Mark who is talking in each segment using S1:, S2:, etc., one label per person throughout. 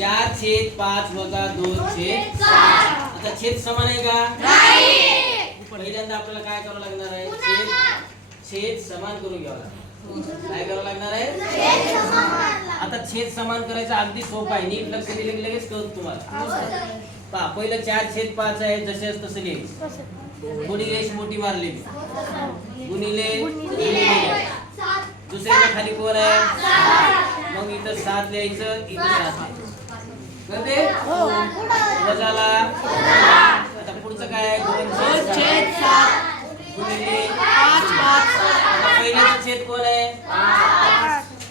S1: चार छेद पाच वजा दोन छेद आता छेद समान आहे का? पहिल्यांदा आपल्याला काय करावं लागणार आहे? छेद छेद समान करून घ्यावं लागणार. काय करावं लागणार आहे? आता छेद समान करायचं अगदी सोपं आहे. नीट लक्ष दिले की लगेच कळत तुम्हाला. पहा पहिलं चार छेद पाच आहे जसे तसे लिहायचे गुणिले मोठी मारली गुणिले गुणिले दुसऱ्याच्या खाली कोण आहे? मग इथं सात लिहायचं इथं सात लिहायचं. कळते वजाला आता पुढचं काय? आहे दोन छेद सात. गुणिले पाच पाच. आता पहिल्याचं छेद कोण आहे?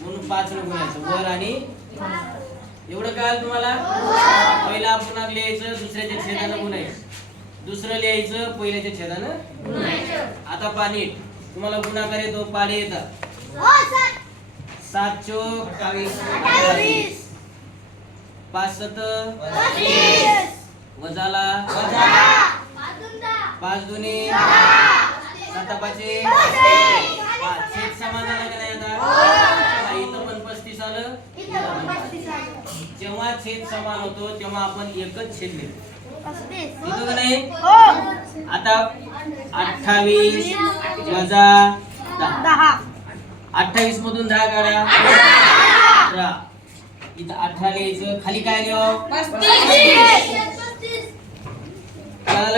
S1: म्हणून पाच न गुणायचं वर आणि एवढं कळालं तुम्हाला? पहिला अपूर्णांक लिहायचं दुसऱ्याच्या छेदानं गुणायचं दुसरं लिहायचं पहिल्याच्या छेदानं आता पाणी. तुम्हाला गुणाकार येतो पाणी येतात सात. चोक पाच सत वजाला? पाच दुने साता पाचे पाच. छेद समान झाला का नाही आता? हा, इथं पण पस्तीस आलं. जेव्हा छेद समान होतो तेव्हा आपण एकच छेद का नाही? आता अठ्ठावीस वजा दहा. अठ्ठावीस मधून दहा अठरा इथं अठरा लिहायचं. खाली काय लिहावं?